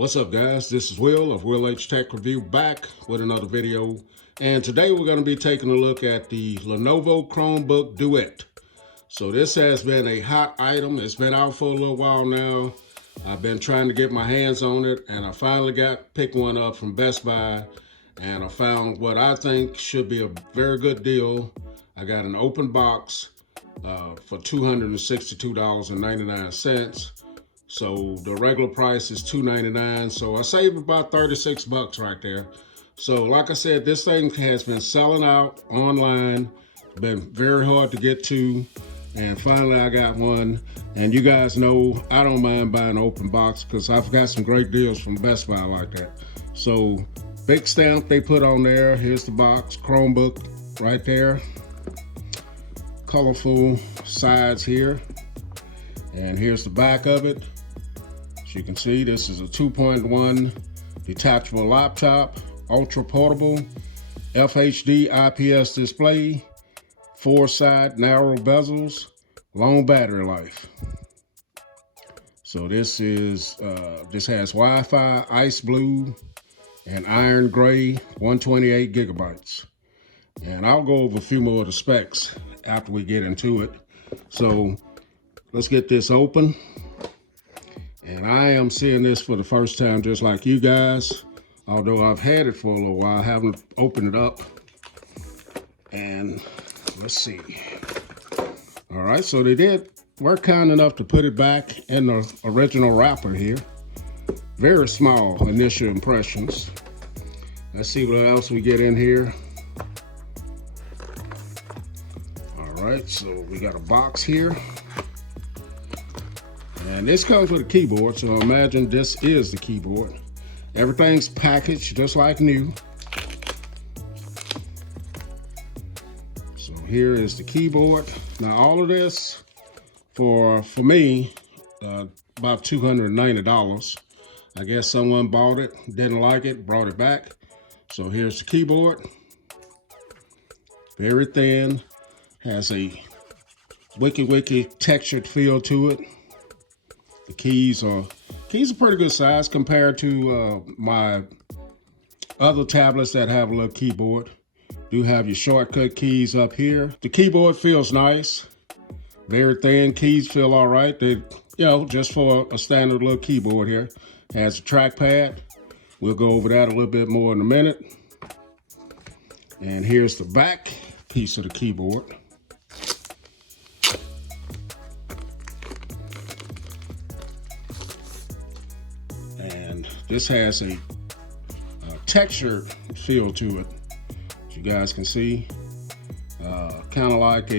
What's up, guys? This is Will of Will H Tech Review, back with another video. And today we're going to be taking a look at the Lenovo Chromebook Duet. So this has been a hot item. It's been out for a little while now. I've been trying to get my hands on it, and I finally picked one up from Best Buy, and I found what I think should be a very good deal. I got an open box for $262.99. So the regular price is $2.99. So I saved about 36 bucks right there. So like I said, this thing has been selling out online, been very hard to get to. And finally I got one. And you guys know I don't mind buying an open box because I've got some great deals from Best Buy like that. So big stamp they put on there. Here's the box, Chromebook right there. Colorful sides here. And here's the back of it. As you can see, this is a 2.1 detachable laptop, ultra portable, FHD IPS display, 4-side narrow bezels, long battery life. So this has Wi-Fi, ice blue, and iron gray, 128 gigabytes. And I'll go over a few more of the specs after we get into it. So let's get this open. And I am seeing this for the first time, just like you guys. Although I've had it for a little while, I haven't opened it up. And let's see. All right, so they were kind enough to put it back in the original wrapper here. Very small initial impressions. Let's see what else we get in here. All right, so we got a box here. And this comes with a keyboard, so imagine this is the keyboard. Everything's packaged just like new. So here is the keyboard. Now all of this, for me, about $290. I guess someone bought it, didn't like it, brought it back. So here's the keyboard. Very thin, has a wicky textured feel to it. The keys are pretty good size compared to my other tablets that have a little keyboard. Do have your shortcut keys up here. The keyboard feels nice, very thin. Keys feel all right. They, just for a standard little keyboard here. Has a trackpad. We'll go over that a little bit more in a minute. And here's the back piece of the keyboard. This has a textured feel to it, as you guys can see. Kind of like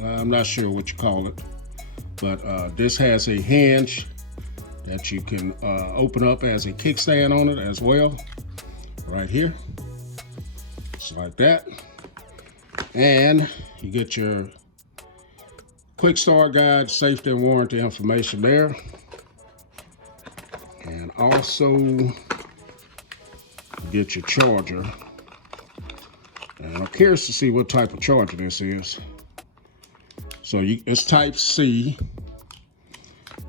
I'm not sure what you call it, but this has a hinge that you can open up as a kickstand on it as well, right here. Just like that. And you get your quick start guide, safety and warranty information there. And also get your charger. And I'm curious to see what type of charger this is. So it's type C.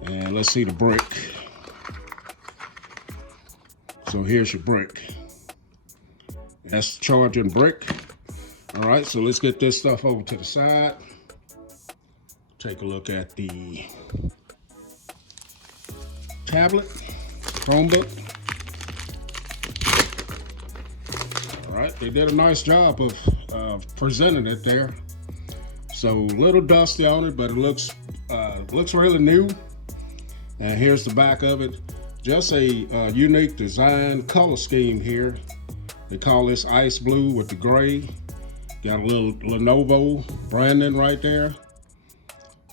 And let's see the brick. So here's your brick. That's the charging brick. All right, so let's get this stuff over to the side. Take a look at the tablet. Chromebook. All right, they did a nice job of presenting it there. So a little dusty on it, but it looks really new. And here's the back of it. Just a unique design color scheme here. They call this ice blue with the gray. Got a little Lenovo branding right there.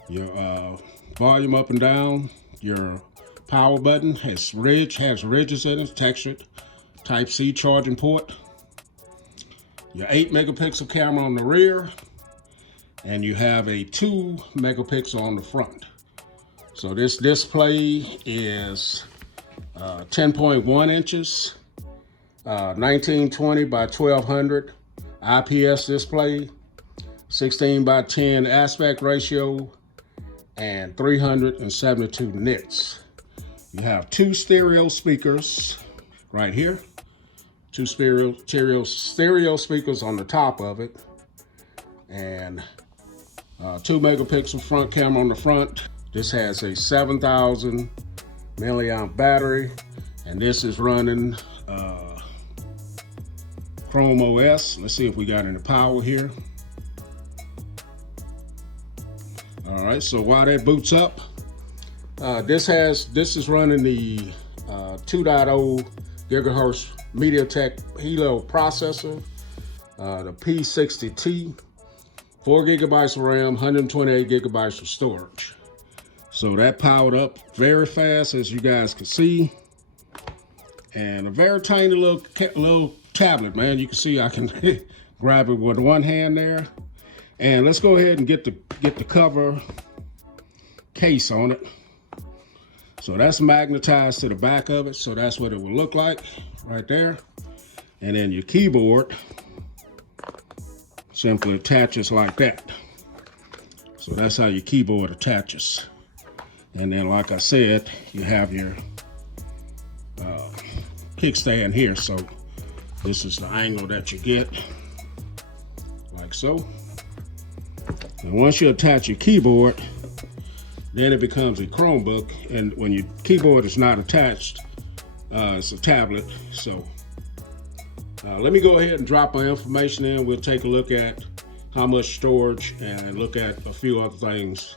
Your volume up and down. Your power button has ridges in it, textured. Type C charging port. Your 8 megapixel camera on the rear, and you have a 2 megapixel on the front. So this display is 10.1 inches, 1920 by 1200 IPS display, 16 by 10 aspect ratio, and 372 nits. You have 2 stereo speakers right here. 2 stereo speakers on the top of it. And 2 megapixel front camera on the front. This has a 7,000 milliamp battery. And this is running Chrome OS. Let's see if we got any power here. All right, so while that boots up, this is running the 2.0 gigahertz MediaTek Helio processor, the P60T, 4 gigabytes of RAM, 128 gigabytes of storage. So that powered up very fast, as you guys can see, and a very tiny little tablet, man. You can see I can grab it with one hand there. And let's go ahead and get the cover case on it. So that's magnetized to the back of it. So that's what it will look like right there. And then your keyboard simply attaches like that. So that's how your keyboard attaches. And then, like I said, you have your kickstand here. So this is the angle that you get, like so. And once you attach your keyboard, then it becomes a Chromebook. And when your keyboard is not attached, it's a tablet. So let me go ahead and drop my information in. We'll take a look at how much storage and look at a few other things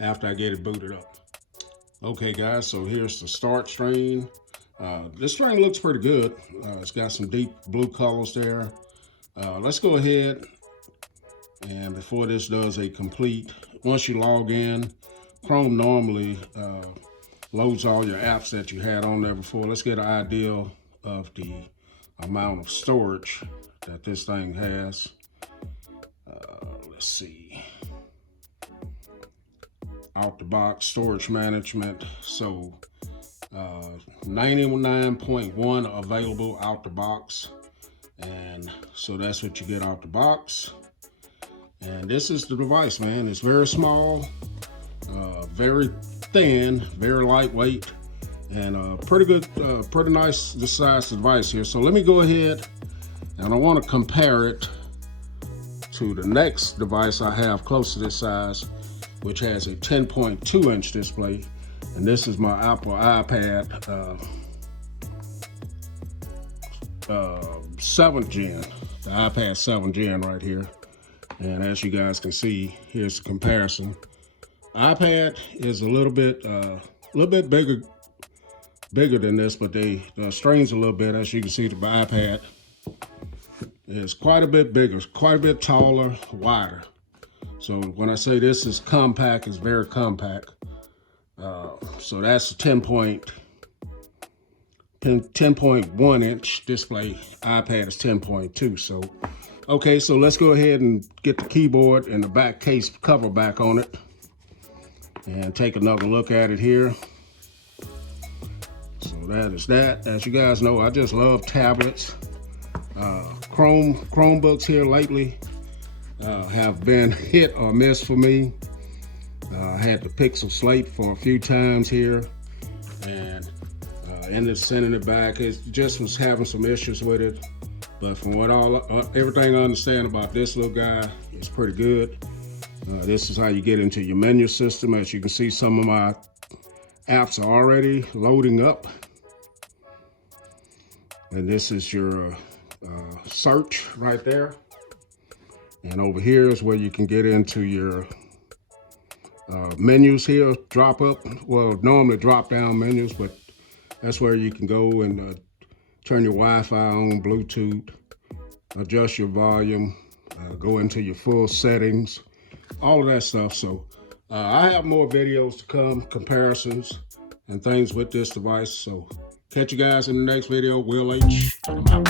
after I get it booted up. Okay guys, so here's the start screen. This screen looks pretty good. It's got some deep blue colors there. Let's go ahead, and before this does a complete, once you log in, Chrome normally loads all your apps that you had on there before. Let's get an idea of the amount of storage that this thing has. Let's see. Out the box storage management. So 99.1 available out the box. And so that's what you get out the box. And this is the device, man. It's very small, very thin, very lightweight, and pretty good, pretty nice sized device here. So let me go ahead, and I want to compare it to the next device I have close to this size, which has a 10.2 inch display. And this is my Apple iPad 7th gen, the iPad 7th gen right here. And as you guys can see, here's the comparison. iPad is a little bit bigger than this, but the screen's a little bit, as you can see, the iPad is quite a bit bigger, quite a bit taller, wider. So when I say this is compact, it's very compact. So that's a 10.1 inch display. iPad is 10.2. So, okay, so let's go ahead and get the keyboard and the back case cover back on it and take another look at it here. So that is that. As you guys know, I just love tablets. Chromebooks here lately have been hit or miss for me. I had the Pixel Slate for a few times here, and ended up sending it back. It just was having some issues with it, but from what everything I understand about this little guy, it's pretty good. This is how you get into your menu system. As you can see, some of my apps are already loading up, and this is your search right there. And over here is where you can get into your menus here, drop up, well, normally drop down menus, but that's where you can go and turn your Wi-Fi on, Bluetooth, adjust your volume, go into your full settings, all of that stuff. So I have more videos to come, comparisons and things with this device. So catch you guys in the next video. Will H, I'm out.